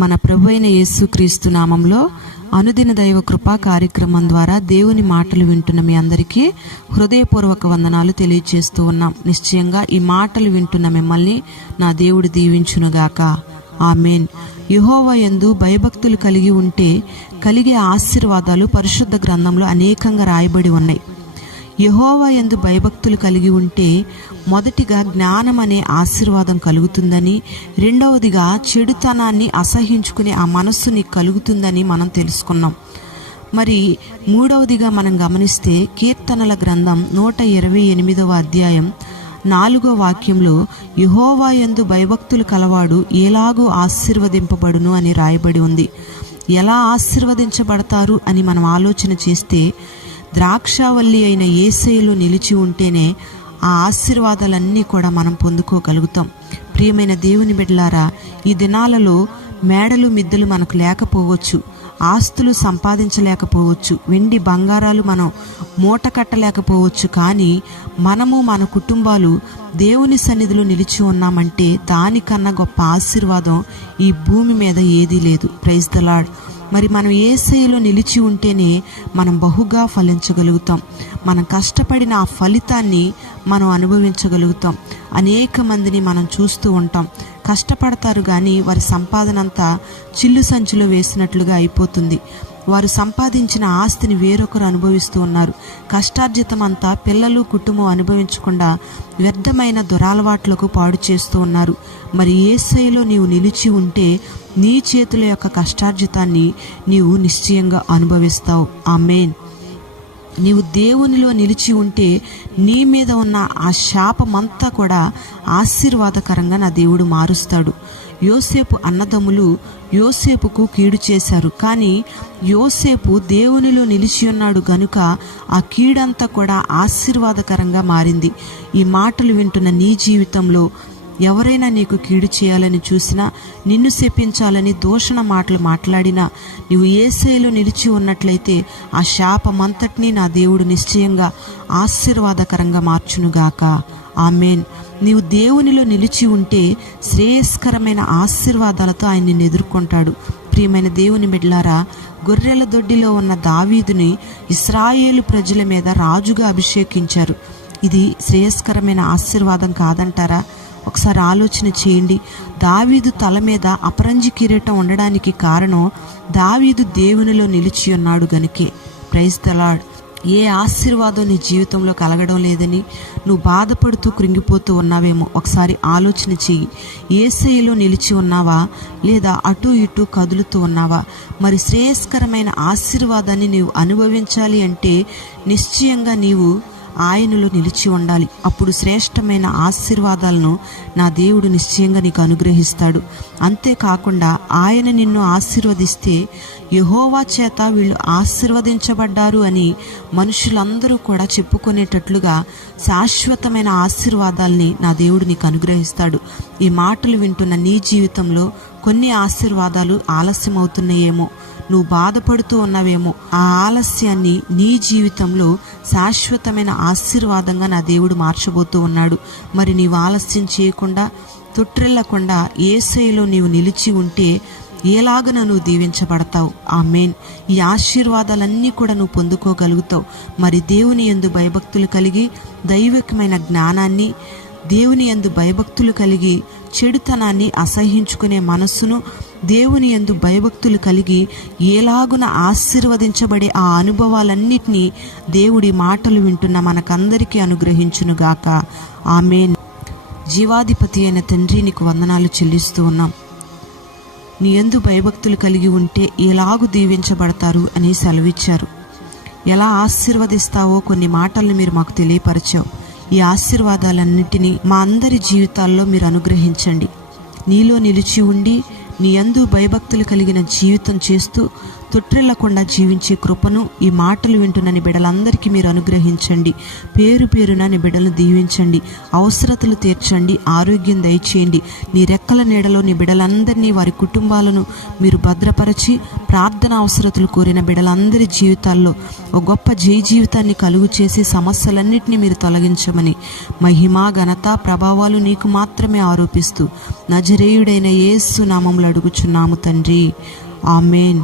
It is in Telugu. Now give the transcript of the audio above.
మన ప్రభువైన యేసుక్రీస్తు నామంలో అనుదిన దైవ కృపా కార్యక్రమం ద్వారా దేవుని మాటలు వింటున్న మీ అందరికీ హృదయపూర్వక వందనాలు తెలియజేస్తూ ఉన్నాం. నిశ్చయంగా ఈ మాటలు వింటున్న మిమ్మల్ని నా దేవుడు దీవించునుగాక. ఆమేన్. యెహోవా యందు భయభక్తులు కలిగి ఉంటే కలిగే ఆశీర్వాదాలు పరిశుద్ధ గ్రంథంలో అనేకంగా రాయబడి ఉన్నాయి. యెహోవా యందు భయభక్తులు కలిగి ఉంటే మొదటిగా జ్ఞానం అనే ఆశీర్వాదం కలుగుతుందని, రెండవదిగా చెడుతనాన్ని అసహించుకునే ఆ మనస్సు నీకు కలుగుతుందని మనం తెలుసుకున్నాం. మరి మూడవదిగా మనం గమనిస్తే కీర్తనల గ్రంథం 128వ అధ్యాయం 4వ వాక్యంలో యెహోవా యందు భయభక్తులు కలవాడు ఎలాగూ ఆశీర్వదింపబడును అని రాయబడి ఉంది. ఎలా ఆశీర్వదించబడతారు అని మనం ఆలోచన చేస్తే, ద్రాక్షావల్లి అయిన యేసయ్యలో నిలిచి ఉంటేనే ఆ ఆశీర్వాదాలన్నీ కూడా మనం పొందుకోగలుగుతాం. ప్రియమైన దేవుని బిడ్డలారా, ఈ దినాలలో మేడలు మిద్దెలు మనకు లేకపోవచ్చు, ఆస్తులు సంపాదించలేకపోవచ్చు, వెండి బంగారాలు మనం మూట కట్టలేకపోవచ్చు, కానీ మనము మన కుటుంబాలు దేవుని సన్నిధిలో నిలిచి ఉన్నామంటే దానికన్నా గొప్ప ఆశీర్వాదం ఈ భూమి మీద ఏదీ లేదు. Praise the lord. మరి మనం యేసయ్యలో నిలిచి ఉంటేనే మనం బహుగా ఫలించగలుగుతాం. మనం కష్టపడిన ఆ ఫలితాన్ని మనం అనుభవించగలుగుతాం. అనేక మందిని మనం చూస్తూ ఉంటాం, కష్టపడతారు కానీ వారి సంపాదన అంతా చిల్లు సంచిలో వేసినట్లుగా అయిపోతుంది. వారు సంపాదించిన ఆస్తిని వేరొకరు అనుభవిస్తూ ఉన్నారు. కష్టార్జితం అంతా పిల్లలు కుటుంబం అనుభవించకుండా వ్యర్థమైన దురలవాట్లకు పాడు చేస్తూ ఉన్నారు. మరి యేసయ్యలో నీవు నిలిచి ఉంటే నీ చేతుల యొక్క కష్టార్జితాన్ని నీవు నిశ్చయంగా అనుభవిస్తావు. ఆమేన్. నీవు దేవునిలో నిలిచి ఉంటే నీ మీద ఉన్న ఆ శాపమంతా కూడా ఆశీర్వాదకరంగా నా దేవుడు మారుస్తాడు. యోసేపు అన్నదమ్ములు యోసేపుకు కీడు చేశారు, కానీ యోసేపు దేవునిలో నిలిచి ఉన్నాడు గనుక ఆ కీడంతా కూడా ఆశీర్వాదకరంగా మారింది. ఈ మాటలు వింటున్న నీ జీవితంలో ఎవరైనా నీకు కీడు చేయాలని చూసినా, నిన్ను శపించాలని దూషణ మాటలు మాట్లాడినా, నీవు యేసయ్యలో నిలిచి ఉన్నట్లయితే ఆ శాపమంతటినీ నా దేవుడు నిశ్చయంగా ఆశీర్వాదకరంగా మార్చునుగాక. ఆమేన్. నీవు దేవునిలో నిలిచి ఉంటే శ్రేయస్కరమైన ఆశీర్వాదాలతో ఆయన నిన్ను ఎదుర్కొంటాడు. ప్రియమైన దేవుని బిడ్డలారా, గొర్రెల దొడ్డిలో ఉన్న దావీదుని ఇశ్రాయేలు ప్రజల మీద రాజుగా అభిషేకించారు. ఇది శ్రేయస్కరమైన ఆశీర్వాదం కాదంటారా? ఒకసారి ఆలోచన చేయండి. దావీదు తల మీద అపరంజి కిరీటం ఉండడానికి కారణం దావీదు దేవునిలో నిలిచి ఉన్నాడు గనుకే. Praise the Lord. ఏ ఆశీర్వాదం నీ జీవితంలో కలగడం లేదని నువ్వు బాధపడుతూ కృంగిపోతూ ఉన్నావేమో ఒకసారి ఆలోచన చెయ్యి. యేసయ్యలో నిలిచి ఉన్నావా, లేదా అటు ఇటు కదులుతూ ఉన్నావా? మరి శ్రేయస్కరమైన ఆశీర్వాదాన్ని నీవు అనుభవించాలి అంటే నిశ్చయంగా నీవు ఆయనలో నిలిచి ఉండాలి. అప్పుడు శ్రేష్టమైన ఆశీర్వాదాలను నా దేవుడు నిశ్చయంగా నీకు అనుగ్రహిస్తాడు. అంతేకాకుండా ఆయన నిన్ను ఆశీర్వదిస్తే యెహోవా చేత వీళ్ళు ఆశీర్వదించబడ్డారు అని మనుషులందరూ కూడా చెప్పుకునేటట్లుగా శాశ్వతమైన ఆశీర్వాదాల్ని నా దేవుడు నీకు అనుగ్రహిస్తాడు. ఈ మాటలు వింటున్న నీ జీవితంలో కొన్ని ఆశీర్వాదాలు ఆలస్యం అవుతున్నాయేమో, నువ్వు బాధపడుతూ ఉన్నావేమో. ఆ ఆలస్యాన్ని నీ జీవితంలో శాశ్వతమైన ఆశీర్వాదంగా నా దేవుడు మార్చబోతూ ఉన్నాడు. మరి నీవు ఆలస్యం చేయకుండా, తొట్టిల్లకుండా యేసయ్యలో నీవు నిలిచి ఉంటే ఎలాగన నువ్వు దీవించబడతావు. ఆమేన్. ఈ ఆశీర్వాదాలన్నీ కూడా నువ్వు పొందుకోగలుగుతావు. మరి దేవుని యందు భయభక్తులు కలిగి దైవికమైన జ్ఞానాన్ని, దేవుని యందు భయభక్తులు కలిగి చెడుతనాన్ని అసహించుకునే మనస్సును, దేవుని యందు భయభక్తులు కలిగి ఎలాగున ఆశీర్వదించబడే ఆ అనుభవాలన్నిటినీ దేవుడి మాటలు వింటున్న మనకందరికీ అనుగ్రహించునుగాక. ఆమేన్. జీవాధిపతి అయిన తండ్రి, నీకు వందనాలు చెల్లిస్తూ ఉన్నాం. నీ యందు భయభక్తులు కలిగి ఉంటే ఎలాగు దీవించబడతారు అని సెలవిచ్చారు. ఎలా ఆశీర్వదిస్తావో కొన్ని మాటలను మీరు మాకు తెలియపరిచావు. ఈ ఆశీర్వాదాలన్నిటినీ మా అందరి జీవితాల్లో మీరు అనుగ్రహించండి. నీలో నిలిచి ఉండి నీ యందు భయభక్తులు కలిగిన జీవితం చేస్తూ తొట్టిల్లకుండా జీవించే కృపను ఈ మాటలు వింటున్న నీ బిడ్డలందరికీ మీరు అనుగ్రహించండి. పేరు పేరున నీ బిడ్డలను దీవించండి, అవసరతలు తీర్చండి, ఆరోగ్యం దయచేయండి. నీ రెక్కల నీడలో నీ బిడ్డలందరినీ, వారి కుటుంబాలను మీరు భద్రపరచి, ప్రార్థన అవసరతలు కోరిన బిడ్డలందరి జీవితాల్లో ఒక గొప్ప జయ జీవితాన్ని కలుగు చేసి సమస్యలన్నింటినీ మీరు తొలగించమని మహిమ, ఘనత, ప్రభావాలు నీకు మాత్రమే ఆరోపిస్తూ నజరేయుడైన యేసు నామములో అడుగుచున్నాము తండ్రి. ఆమేన్.